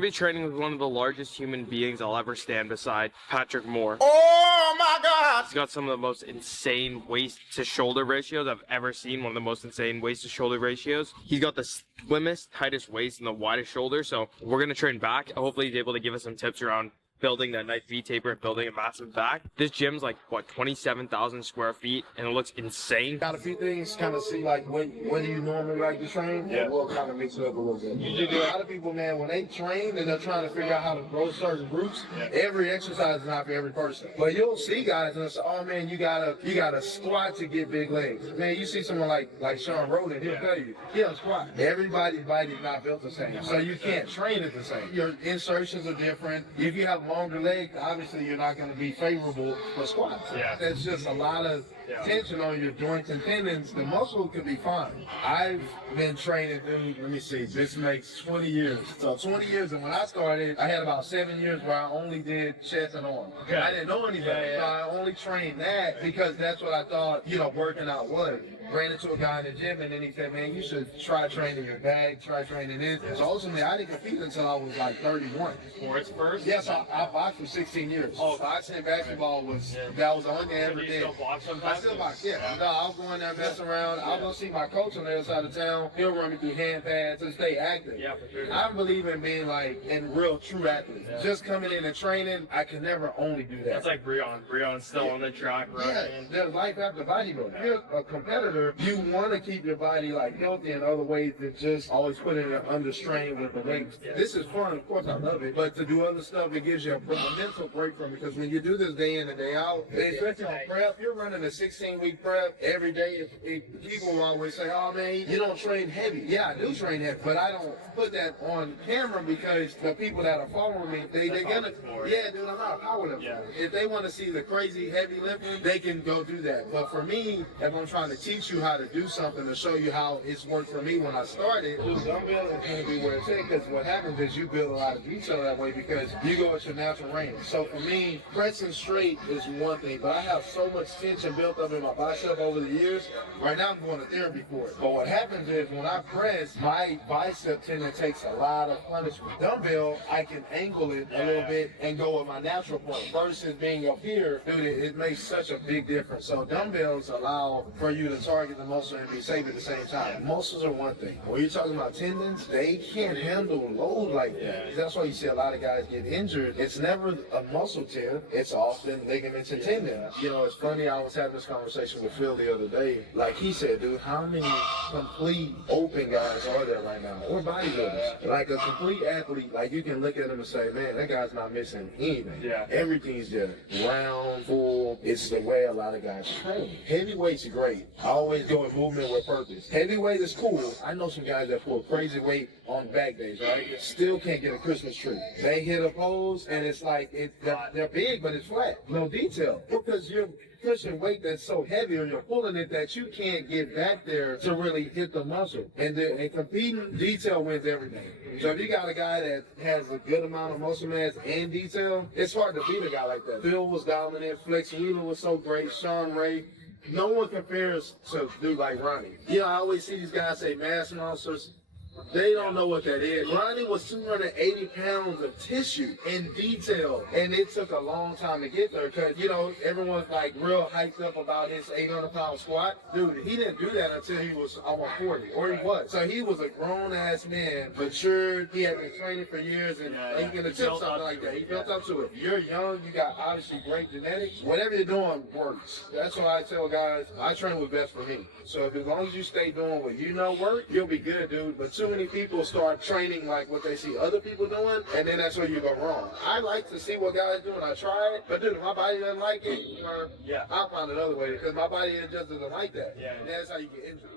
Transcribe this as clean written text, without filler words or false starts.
I'll be training with one of the largest human beings I'll ever stand beside, Patrick Moore. Oh my God! He's got some of the most insane waist to shoulder ratios I've ever seen. One of the most insane waist to shoulder ratios. He's got the slimmest, tightest waist and the widest shoulder. So we're gonna train back. Hopefully he's able to give us some tips around building that nice V taper and building a massive back. This gym's like, what, 27,000 square feet, and it looks insane. Got a few things, kind of see like when do you normally like to train? Yeah. We'll kind of mix it up a little bit. Usually a lot of people, man, when they train and they're trying to figure out how to grow certain groups, every exercise is not for every person. But you'll see guys and say, oh man, you gotta squat to get big legs. Man, you see someone like Sean Roden, he'll tell you, he'll squat. Everybody's body's not built the same, so you can't train it the same. Your insertions are different. If you have longer legs, obviously you're not going to be favorable for squats. Yeah. There's just a lot of tension on your joints and tendons. The muscle could be fine. I've been training, dude, let me see, this makes 20 years. So 20 years, and when I started, I had about 7 years where I only did chest and arm. Okay. I didn't know anything, so I only trained that because that's what I thought, working out was. Ran into a guy in the gym and then he said, man, you should try training your back, try training this. So ultimately, I didn't compete until I was like 31. Sports first? Yes, I boxed for 16 years. Oh, boxing and basketball was, that was the only thing I ever did. Still box I still box, yeah. No, I was going there messing around. I was going to see my coach on the other side of town. He'll run me through hand pads to stay active. Yeah, for sure. I believe in being in real true athletes. Yeah. Just coming in and training, I can never only do that. That's like Breon. Breon's still on the track, right? Yeah, there's life after bodybuilding. If you're a competitor, you want to keep your body healthy in other ways than just always putting it under strain with the weights. Yeah. This is fun, of course I love it, but to do other stuff, it gives you a mental break from it, because when you do this day in and day out, especially on prep, you're running a 16-week prep every day. People always say, oh man, you don't train heavy. Yeah, I do train heavy, but I don't put that on camera because the people that are following me, they're gonna, yeah, dude, I'm not a power lifter. Yeah. If they want to see the crazy heavy lifting, they can go do that. But for me, if I'm trying to teach you how to do something to show you how it's worked for me when I started, the dumbbell is going to be where it's at, because what happens is you build a lot of detail that way because you go at your natural range. So for me, pressing straight is one thing, but I have so much tension built up in my bicep over the years. Right now I'm going to therapy for it. But what happens is when I press, my bicep tendon takes a lot of punishment. Dumbbell, I can angle it a little bit and go with my natural point versus being up here. Dude, it makes such a big difference. So dumbbells allow for you to target the muscle and be safe at the same time. Muscles are one thing. When you're talking about tendons, they can't handle load like that. That's why you see a lot of guys get injured. It's never a muscle tear. It's often ligaments and tendons. It's funny, I was having this conversation with Phil the other day. Like he said, dude, how many complete open guys are there right now? Or bodybuilders? Like a complete athlete, like you can look at them and say, man, that guy's not missing anything. Yeah. Everything's just round, full. It's the way a lot of guys train. Heavyweights are great. I always go with movement with purpose. Heavyweight is cool. I know some guys that pull crazy weight on back days, right? Still can't get a Christmas tree. They hit a pose and it's like, they're big, but it's flat. No detail. Because you're pushing weight that's so heavy, or you're pulling it that you can't get back there to really hit the muscle. And competing, detail wins everything. So if you got a guy that has a good amount of muscle mass and detail, it's hard to beat a guy like that. Phil was dominant. Flex Wheeler was so great. Sean Ray. No one compares to a dude like Ronnie. I always see these guys say mass monsters. They don't know what that is. Ronnie was 280 pounds of tissue in detail, and it took a long time to get there because, everyone's like real hyped up about his 800-pound squat. Dude, he didn't do that until he was almost 40, or he was. So he was a grown-ass man, matured. He had been training for years, and he can attempt something like that. He built up to it. You're young. You got obviously great genetics. Whatever you're doing works. That's what I tell guys. I train what's best for me. So as long as you stay doing what you know work, you'll be good, dude. But too many people start training like what they see other people doing, and then that's where you go wrong. I like to see what guys do, and I try it, but dude, if my body doesn't like it, I'll find another way, because my body just doesn't like that. And that's how you get injured.